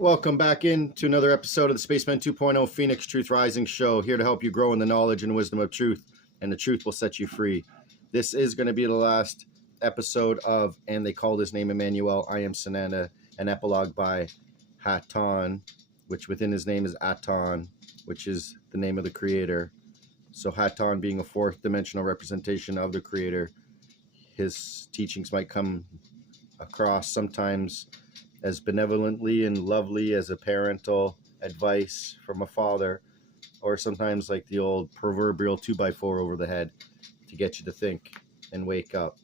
Welcome back into another episode of the Spaceman 2.0 Phoenix Truth Rising Show, here to help you grow in the knowledge and wisdom of truth, and the truth will set you free. This is going to be the last episode of And They Called His Name Emmanuel, I Am Sananda, an epilogue by hATONnn, which within his name is hATONnn, which is the name of the creator. So hATONnn being a fourth dimensional representation of the creator, his teachings might come across sometimes as benevolently and lovely as a parental advice from a father, or sometimes like the old proverbial 2x4 over the head to get you to think and wake up.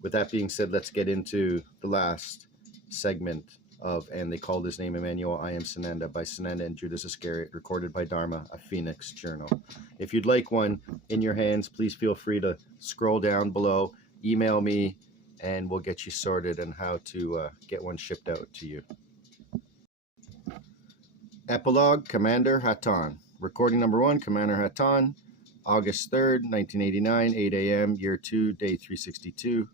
With that being said, let's get into the last segment of And They Called His Name Emmanuel, I Am Sananda by Sananda and Judas Iscarioth, recorded by Dharma, a Phoenix journal. If you'd like one in your hands, please feel free to scroll down below, email me, and we'll get you sorted on how to get one shipped out to you. Epilogue, Commander hATONnn. Recording number 1, Commander hATONnn, August 3rd, 1989, 8 a.m., Year 2, Day 362.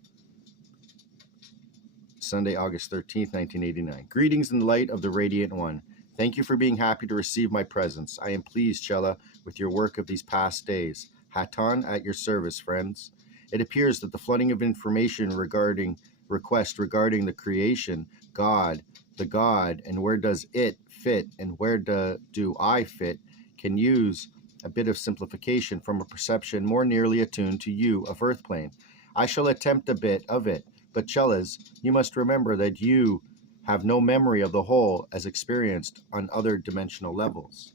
Sunday, August 13th, 1989. Greetings in the light of the Radiant One. Thank you for being happy to receive my presence. I am pleased, Chella, with your work of these past days. hATONnn at your service, friends. It appears that the flooding of information regarding the creation, God, the God, and where does it fit and where do I fit, can use a bit of simplification from a perception more nearly attuned to you of Earthplane. I shall attempt a bit of it, but Chellas, you must remember that you have no memory of the whole as experienced on other dimensional levels.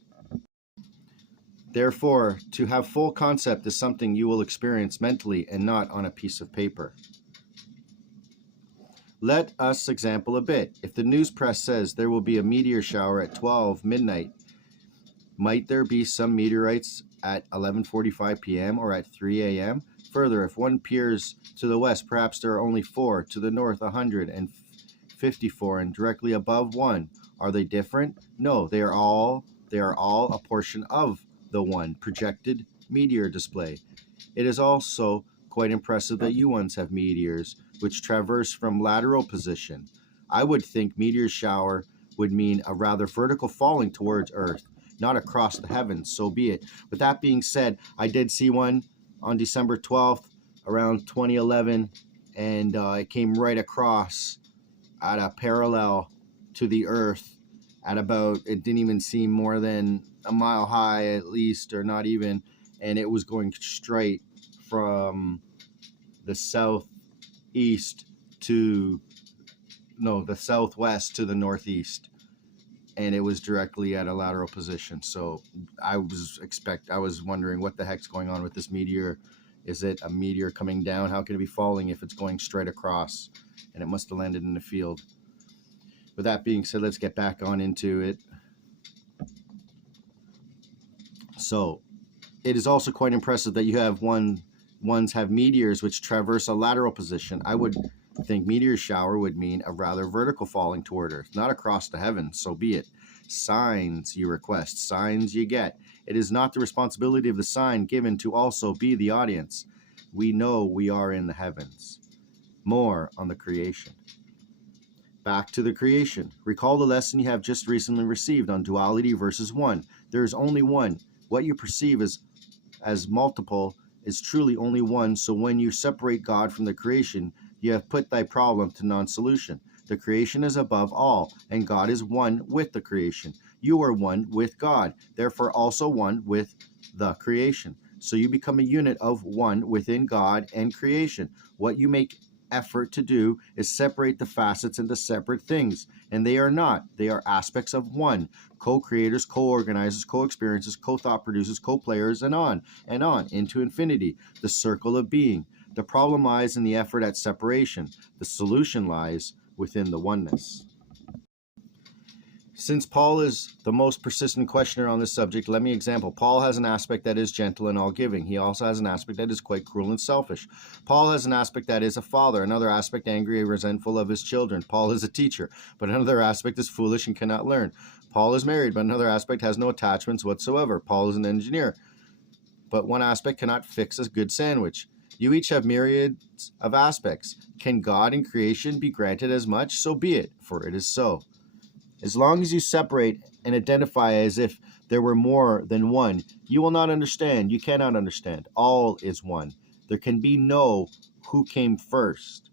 Therefore, to have full concept is something you will experience mentally and not on a piece of paper. Let us example a bit. If the news press says there will be a meteor shower at 12 midnight, might there be some meteorites at 11:45 p.m. or at 3 a.m.? Further, if one peers to the west, perhaps there are only 4, to the north 154, and directly above 1. Are they different? No, they are all a portion of the one projected meteor display. It is also quite impressive that you ones have meteors which traverse from lateral position. I would think meteor shower would mean a rather vertical falling towards Earth, not across the heavens, so be it. With that being said, I did see one on December 12th around 2011, and it came right across at a parallel to the Earth at about, it didn't even seem more than a mile high at least, or not even, and it was going straight from the southwest to the northeast, and it was directly at a lateral position. So I was wondering what the heck's going on with this meteor. Is it a meteor coming down? How can it be falling if it's going straight across? And it must have landed in the field. With that being said, let's get back on into it. So, it is also quite impressive that you have ones have meteors which traverse a lateral position. I would think meteor shower would mean a rather vertical falling toward Earth, not across the heavens, so be it. Signs you request, signs you get. It is not the responsibility of the sign given to also be the audience. We know we are in the heavens. More on the creation. Back to the creation. Recall the lesson you have just recently received on duality versus one. There is only one. What you perceive as multiple is truly only one, so when you separate God from the creation, you have put thy problem to non-solution. The creation is above all, and God is one with the creation. You are one with God, therefore also one with the creation. So you become a unit of one within God and creation. What you make effort to do is separate the facets into separate things, and they are not. They are aspects of one. Co-creators, co-organizers, co-experiences, co-thought producers, co-players, and on into infinity, the circle of being. The problem lies in the effort at separation. The solution lies within the oneness. Since Paul is the most persistent questioner on this subject, let me example. Paul has an aspect that is gentle and all-giving. He also has an aspect that is quite cruel and selfish. Paul has an aspect that is a father, another aspect angry and resentful of his children. Paul is a teacher, but another aspect is foolish and cannot learn. Paul is married, but another aspect has no attachments whatsoever. Paul is an engineer, but one aspect cannot fix a good sandwich. You each have myriads of aspects. Can God in creation be granted as much? So be it, for it is so. As long as you separate and identify as if there were more than one, you will not understand. You cannot understand. All is one. There can be no who came first.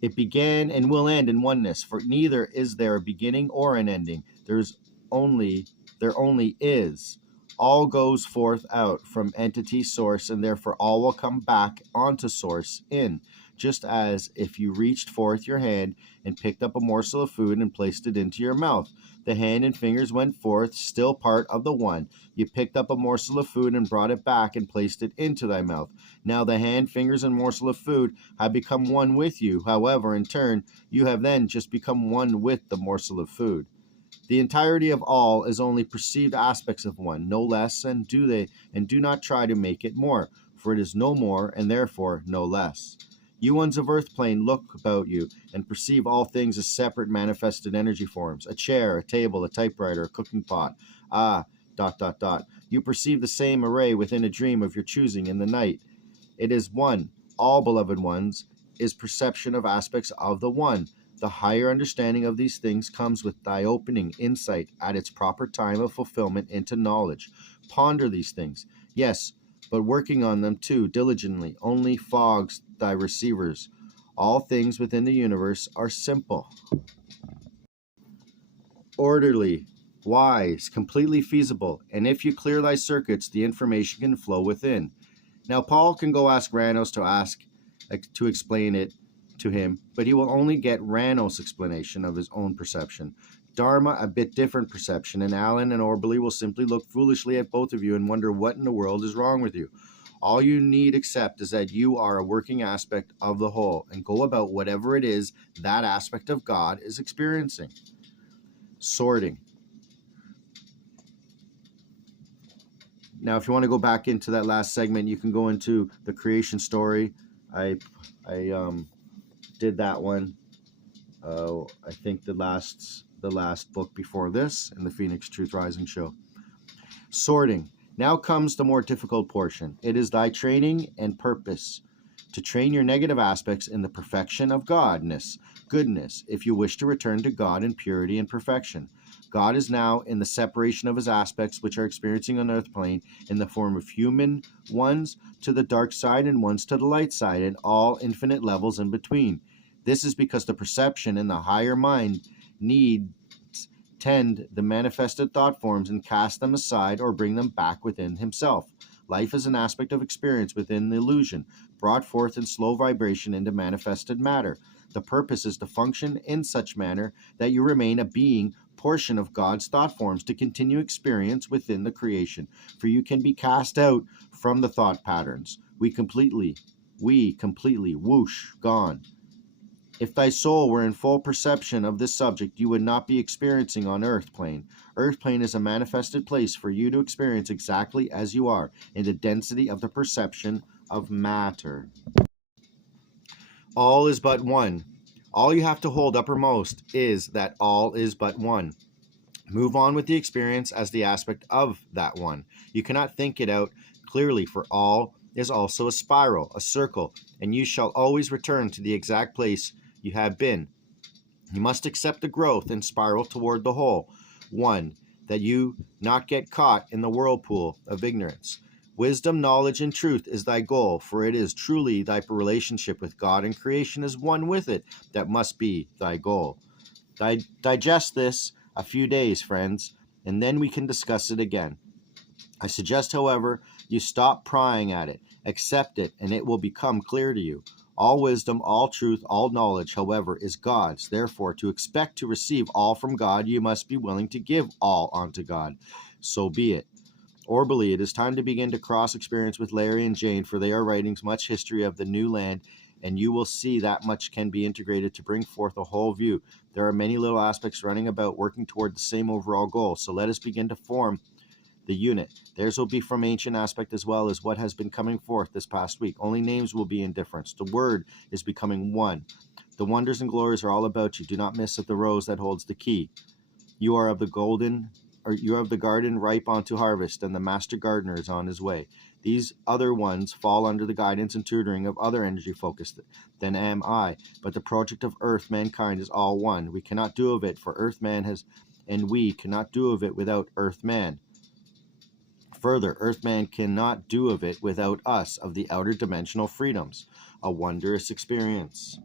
It began and will end in oneness, for neither is there a beginning or an ending. There only is. All goes forth out from entity source, and therefore all will come back onto source in. Just as if you reached forth your hand and picked up a morsel of food and placed it into your mouth. The hand and fingers went forth, still part of the one. You picked up a morsel of food and brought it back and placed it into thy mouth. Now the hand, fingers, and morsel of food have become one with you. However, in turn, you have then just become one with the morsel of food. The entirety of all is only perceived aspects of one, no less, and do not try to make it more, for it is no more, and therefore no less. You ones of earth plane look about you and perceive all things as separate manifested energy forms, a chair, a table, a typewriter, a cooking pot. You perceive the same array within a dream of your choosing in the night. It is one. All, beloved ones, is perception of aspects of the one. The higher understanding of these things comes with thy opening insight at its proper time of fulfillment into knowledge. Ponder these things. Yes, but working on them too diligently only fogs thy receivers. All things within the universe are simple, orderly, wise, completely feasible, and if you clear thy circuits, the information can flow within. Now Paul can go ask Ranos to explain it to him, but he will only get Ranos' explanation of his own perception. Dharma, a bit different perception, and Alan and Orbely will simply look foolishly at both of you and wonder what in the world is wrong with you. All you need accept is that you are a working aspect of the whole, and go about whatever it is that aspect of God is experiencing. Sorting. Now, if you want to go back into that last segment, you can go into the creation story. I did that one. I think the last book before this in the Phoenix Truth Rising show. Sorting. Now comes the more difficult portion. It is thy training and purpose to train your negative aspects in the perfection of godness, goodness, if you wish to return to God in purity and perfection. God is now in the separation of his aspects which are experiencing on earth plane in the form of human ones to the dark side and ones to the light side and all infinite levels in between. This is because the perception in the higher mind needs tend the manifested thought forms and cast them aside or bring them back within himself. Life is an aspect of experience within the illusion, brought forth in slow vibration into manifested matter. The purpose is to function in such manner that you remain a being portion of God's thought forms to continue experience within the creation, for you can be cast out from the thought patterns. We completely, whoosh, gone. If thy soul were in full perception of this subject, you would not be experiencing on earth plane. Earth plane is a manifested place for you to experience exactly as you are, in the density of the perception of matter. All is but one. All you have to hold uppermost is that all is but one. Move on with the experience as the aspect of that one. You cannot think it out clearly, for all is also a spiral, a circle, and you shall always return to the exact place you have been. You must accept the growth and spiral toward the whole, one, that you not get caught in the whirlpool of ignorance. Wisdom, knowledge, and truth is thy goal, for it is truly thy relationship with God and creation is one with it that must be thy goal. Digest this a few days, friends, and then we can discuss it again. I suggest, however, you stop prying at it, accept it, and it will become clear to you. All wisdom, all truth, all knowledge, however, is God's. Therefore, to expect to receive all from God, you must be willing to give all unto God. So be it. Orbely, it is time to begin to cross experience with Larry and Jane, for they are writing much history of the new land, and you will see that much can be integrated to bring forth a whole view. There are many little aspects running about, working toward the same overall goal. So let us begin to form the unit. Theirs will be from ancient aspect as well as what has been coming forth this past week. Only names will be in difference. The word is becoming one. The wonders and glories are all about you. Do not miss at the rose that holds the key. You are of the garden ripe unto harvest, and the master gardener is on his way. These other ones fall under the guidance and tutoring of other energy focused than am I, but the project of Earth mankind is all one. We cannot do of it, for Earth man has, and we cannot do of it without Earth man. Further, Earth man cannot do of it without us, of the outer dimensional freedoms. A wondrous experience.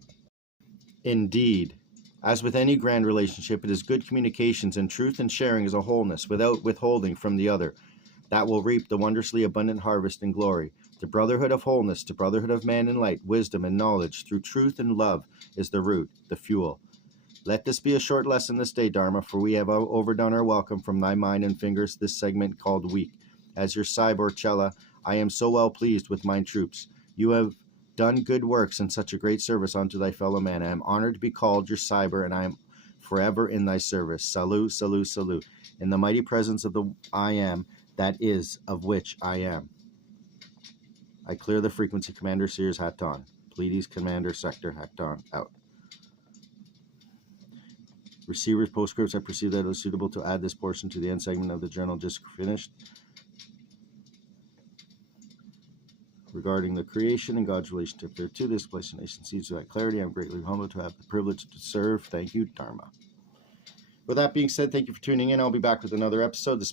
Indeed, as with any grand relationship, it is good communications and truth and sharing as a wholeness, without withholding from the other, that will reap the wondrously abundant harvest and glory. The brotherhood of wholeness, the brotherhood of man and light, wisdom and knowledge, through truth and love, is the root, the fuel. Let this be a short lesson this day, Dharma, for we have overdone our welcome from thy mind and fingers this segment called weak. As your cyborg Chela, I am so well pleased with mine troops. You have done good works and such a great service unto thy fellow man. I am honored to be called your cyber, and I am forever in thy service. Salut, salut, salut. In the mighty presence of the I am, that is, of which I am. I clear the frequency. Commander Sears hATONnn. Pleiades Commander Sector hATONnn out. Receivers postscripts. I perceive that it is suitable to add this portion to the end segment of the journal just finished. Regarding the creation and God's relationship thereto, this explanation sees that clarity. I'm greatly humbled to have the privilege to serve. Thank you, Dharma. With that being said, thank you for tuning in. I'll be back with another episode. This